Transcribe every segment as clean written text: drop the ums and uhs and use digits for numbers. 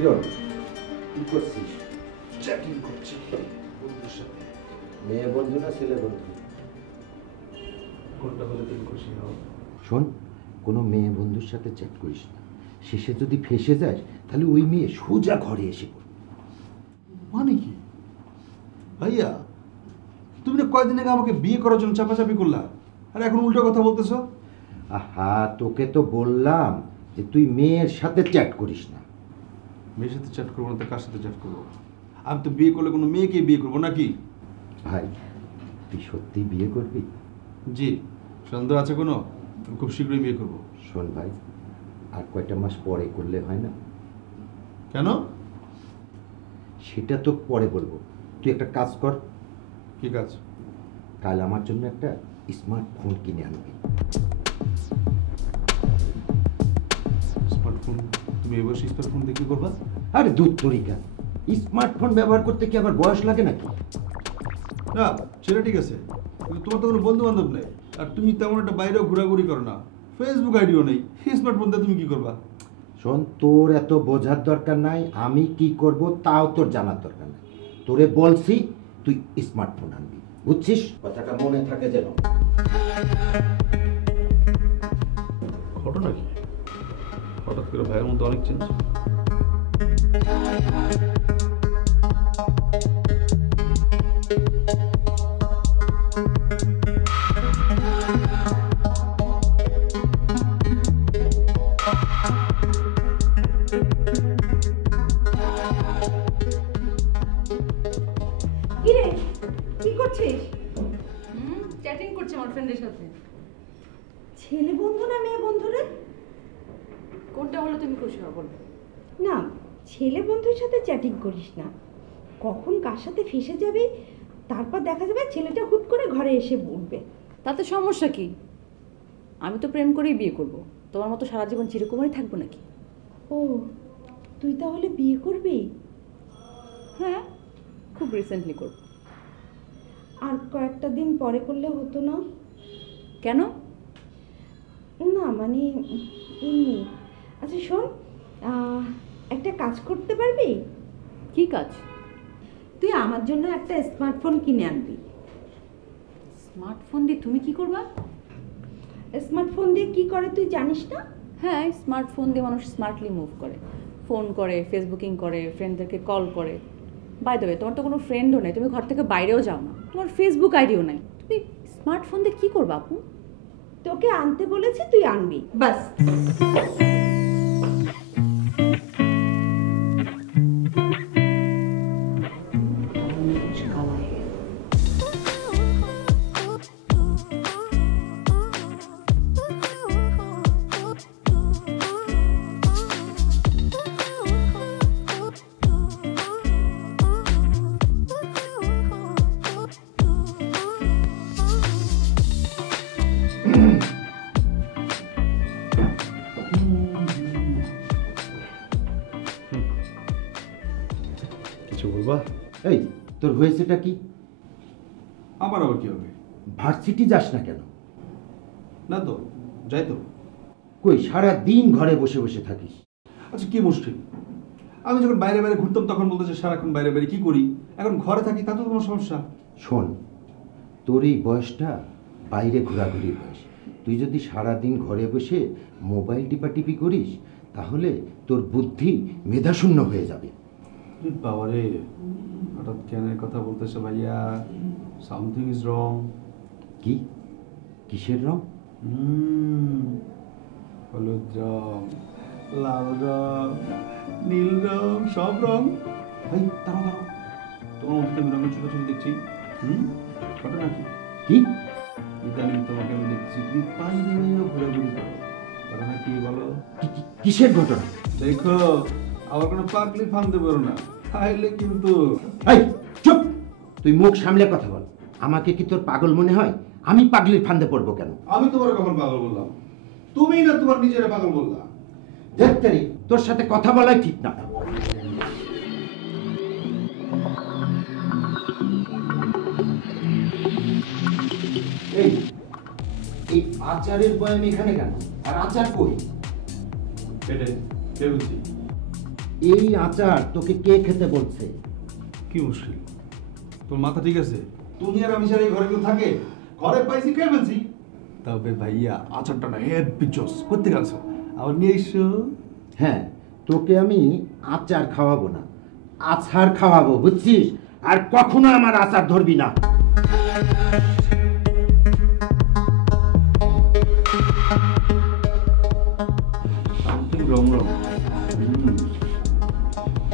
কিরণ, কি করছিস? চ্যাটিং করছি বন্ধুর সাথে। মেয়ে বন্ধু না ছেলে বন্ধু? কোনটা হলে তুমি খুশি হও? শোন, কোনো মেয়ে বন্ধুর সাথে চ্যাট করিস না। শেষে যদি ফেসে যাস তাহলে ওই মেয়ে সোজা ঘরে এসে পড়বে। মানে কি ভাইয়া, তুমি না কয়দিন আগে আমাকে বিয়ে করার জন্য চাপাচাপি করলা, আর এখন উল্টো কথা বলতেছো? আহা, তোকে তো বললাম যে তুই মেয়ের সাথে চ্যাট করিস না। মেয়ের সাথে চ্যাট করবো না তো কার সাথে চ্যাট করবো? আমি তো বিয়ে করলে কোনো মেয়েকে বিয়ে করবো নাকি? ভাই, তুই সত্যি বিয়ে করবি? জি, সন্দেহ আছে কোনো? আমি খুব শীঘ্রই বিয়ে করবো। শোন ভাই, আর কয়টা মাস পরে করলে হয় না? কেন? সেটা তো পরে বলবো। তুই একটা কাজ কর। কি কাজ? কাল আমার জন্য একটা স্মার্টফোন কিনে আনবি। স্মার্টফোন? তুমি এবার স্মার্টফোন দিয়ে কি করবা? আরে দুধ তরিকা, স্মার্টফোন ব্যবহার করতে কি আবার বয়স লাগে নাকি? না, সেটা ঠিক আছে, কিন্তু তোমার তো কোনো বন্ধু বান্ধব নেই, আর তুমি তেমন একটা বাইরেও ঘোরাঘুরি করো না, ফেসবুক আইডিও নেই, স্মার্টফোন দিয়ে তুমি কি করবা? শোন, তোর এত বোঝার দরকার নাই আমি কি করব তাও তোর জানার দরকার নাই। তোরে বলছি তুই স্মার্টফোন আনবি, বুঝছিস? কথাটা মনে থাকে যেন। ঘটনা কি? হঠাৎ করে ভাইয়ের মধ্যে অনেক চেঞ্জ। কিরে, কি করছিস? চ্যাটিং করছে আমার ফ্রেন্ডের সাথে। ছেলে বন্ধু না মেয়ে বন্ধু রে? কোনটা হলো তুমি খুশি হও বলো? না, ছেলে বন্ধুর সাথে চ্যাটিং করিস না। কখন কার সাথে ফেসে যাবে, তারপর দেখা যাবে ছেলেটা হুট করে ঘরে এসে উঠবে। তাতে সমস্যা কি? আমি তো প্রেম করেই বিয়ে করব। তোমার মতো সারা জীবন চিরকুমারী থাকবো নাকি? ও, তুই তাহলে বিয়ে করবি? হ্যাঁ, খুব রিসেন্টলি করব। আর কয়েকটা দিন পরে করলে হতো না? কেন? না মানে এমনি। আচ্ছা শোন, একটা কাজ করতে পারবি? কি কাজ? তুই আমার জন্য একটা স্মার্টফোন কিনে আনবি। স্মার্টফোন দিয়ে তুমি কি করবা? স্মার্টফোন দিয়ে কি করে তুই জানিস না? হ্যাঁ, স্মার্টফোন দিয়ে মানুষ স্মার্টলি মুভ করে, ফোন করে, ফেসবুকিং করে, ফ্রেন্ডদেরকে কল করে। বাই দ্য ওয়ে, তোমার তো কোনো ফ্রেন্ডও নেই, তুমি ঘর থেকে বাইরেও যাও না, তোমার ফেসবুক আইডিও নাই, তুমি স্মার্টফোন দিয়ে কী করবা আপু? তোকে আনতে বলেছি, তুই আনবি বাস। কিছু বলবা? এই, তোর হয়েছেটা কি? আমার আবার কি হবে? ভার্সিটি যাস না কেন? না তো, যাই তো। কই, সারা দিন ঘরে বসে বসে থাকিস? আচ্ছা, কি মুশকিল? আমি যখন বাইরে বাইরে ঘুরতাম তখন বলতেছে সারাক্ষণ বাইরে বাইরে কি করি, এখন ঘরে থাকি, তা তো তোমার সমস্যা। শোন, তোর এই বয়সটা বাইরে ঘোরাঘুরির বয়স। তুই যদি সারাদিন ঘরে বসে মোবাইল টিপাটিপি করিস তাহলে তোর বুদ্ধি মেধাশূন্য হয়ে যাবে। বাবারে, হঠাৎ জ্ঞানের কথা বলতেছে ভাইয়া। Something is wrong. কি? কিসের রং? হলুদ রং, লাল রং, নীল রং, সব রং। ভাই দাঁড়াও দাঁড়াও, তোমার মধ্যে আমি রঙের ছোটাছুটি দেখছি। ঘটনা কি? কি? ইদানিং তোমাকে আমি দেখছি তুমি বাইরে ঘোরাঘুরি করো। ঘটনা কি বলো? কিসের ঘটনা? দেখো, আবার কোনো পাগলি ফান্দে পারো না, খাইলে কিন্তু। এই চুপ! তুই মুখ সামলে কথা বল। আমাকে কি তোর পাগল মনে হয়? আমি পাগলির ফান্দে পড়বো কেন? আমি তোমার কখন পাগল বললাম? তুমিই না তোমার নিজেরা পাগল বললা। দেখতে তোর সাথে কথা বলাই ঠিক না। এই এই আচারের বয়াম এখানে কেন? আর আচার কই? পেটে ফেলছি। এই আচার তোকে কে খেতে বলছে? কি মুশকিল, তোর মাথা ঠিক আছে? তুমি আর আমি ছাড়া এই ঘরে কেউ থাকে? ঘরে পাইছি, খেয়ে ফেলছি। তবে ভাইয়া আচারটা না হেভি জোস, করতে গেছো আবার নিয়ে এসো। হ্যাঁ, তোকে আমি আচার খাওয়াবো না, আচার খাওয়াবো, বুঝছিস? আর কখনো আমার আচার ধরবি না। সামথিং রং রং,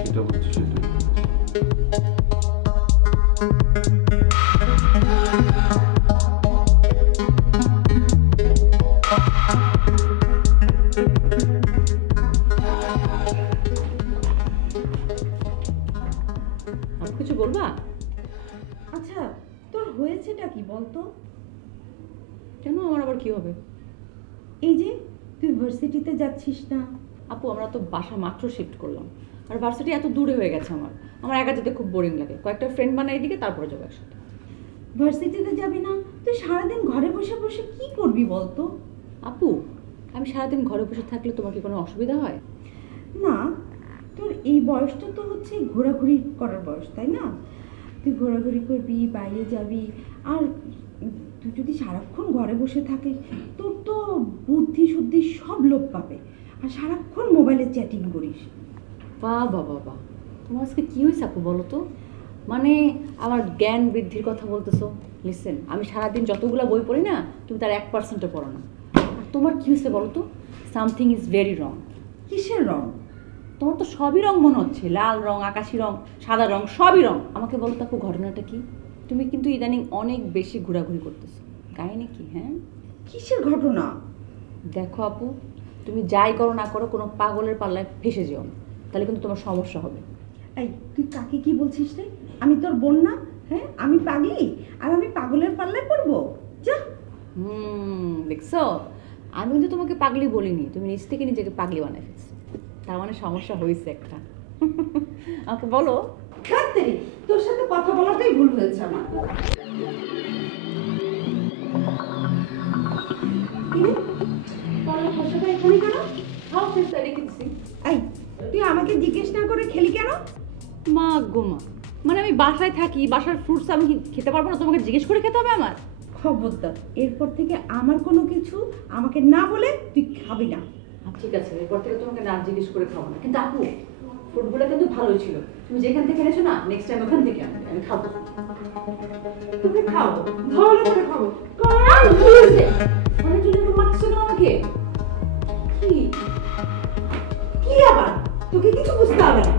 এটা হচ্ছে সেটা। আর কিছু বলবা? আচ্ছা, তোর হয়েছেটা কি বলতো? কেন, আমার আবার কি হবে? এই যে তুই ভার্সিটিতে যাচ্ছিস না। আপু আমরা তো বাসা মাত্র শিফট করলাম, আর ভার্সিটি এত দূরে হয়ে গেছে, আমার একা যেতে খুব বোরিং লাগে। কয়েকটা ফ্রেন্ড বানাই দিকে তারপরে যাবো একসাথে। ভার্সিটিতে যাবি না, তুই সারাদিন ঘরে বসে বসে কি করবি বলতো? আপু আমি সারাদিন ঘরে বসে থাকলে তোমার কি কোনো অসুবিধা হয়? না, তোর এই বয়সটা তো হচ্ছে ঘোরাঘুরি করার বয়স, তাই না? তুই ঘোরাঘুরি করবি, বাইরে যাবি, আর তুই যদি সারাক্ষণ ঘরে বসে থাকিস তোর তো বুদ্ধি শুদ্ধি সব লোপ পাবে, আর সারাক্ষণ মোবাইলে চ্যাটিং করিস। বাহ বাহ বাহ বাহ, তোমার আজকে কী হয়েছে আপু বলো তো? মানে আমার জ্ঞান বৃদ্ধির কথা বলতেছো? লিসেন, আমি সারাদিন যতগুলো বই পড়ি না, তুমি তার 1%ও পড়ো না। আর তোমার কী হয়েছে বলো তো? Something is very wrong. কিসের রং? তোমার তো সবই রং মনে হচ্ছে, লাল রং, আকাশি রং, সাদা রং, সবই রং। আমাকে বলো তো আপু, ঘটনাটা কি? তুমি কিন্তু ইদানিং অনেক বেশি ঘোরাঘুরি করতেছো, কাহিনী কি? হ্যাঁ, কিসের ঘটনা? দেখো আপু, তুমি যাই করো না করো, কোনো পাগলের পাল্লায় ফেসে যেও না, তাহলে কিন্তু তোমার সমস্যা হবে। এই তুই কাকে কি বলছিস রে? আমি তোর বোন না? হ্যাঁ, আমি পাগলি আর আমি পাগলের পাল্লায় পড়বো? যা। দেখছো, আমি কিন্তু তোমাকে পাগলি বলিনি, তুমি নিজ থেকে নিজেকে পাগলি বানাই ফেলছো। তার মানে সমস্যা হয়েছে একটা। আমাকে বলো। খাতে তোর সাথে কথা বলাটাই ভুল হয়েছে আমার। এখানে কেন? খাও, ফেসটা রেখে দিছি। এই তুই আমাকে জিজ্ঞেস না করে খেলি কেন? মা গো মা, মানে আমি বাসায় থাকি, বাসার ফ্রুটস আমি খেতে পারবো না, তোমাকে জিজ্ঞেস করে খেতে হবে আমার? খবরদার, এরপর থেকে আমার কোনো কিছু আমাকে না বলে তুই খাবি না। ঠিক আছে, এরপর থেকে তোমাকে না জিজ্ঞেস করে খাবো না। কিন্তু আপু, ফ্রুটগুলো কিন্তু ভালোই ছিল, তুমি যেখান থেকে এনেছো না, নেক্সট টাইম ওখান থেকে আমি খাবো। তুমি খাও, ভালো করে খাবো। অনেক জন্য মারছো কেন আমাকে? কি কি আবার? তোকে কিছু বুঝতে হবে না।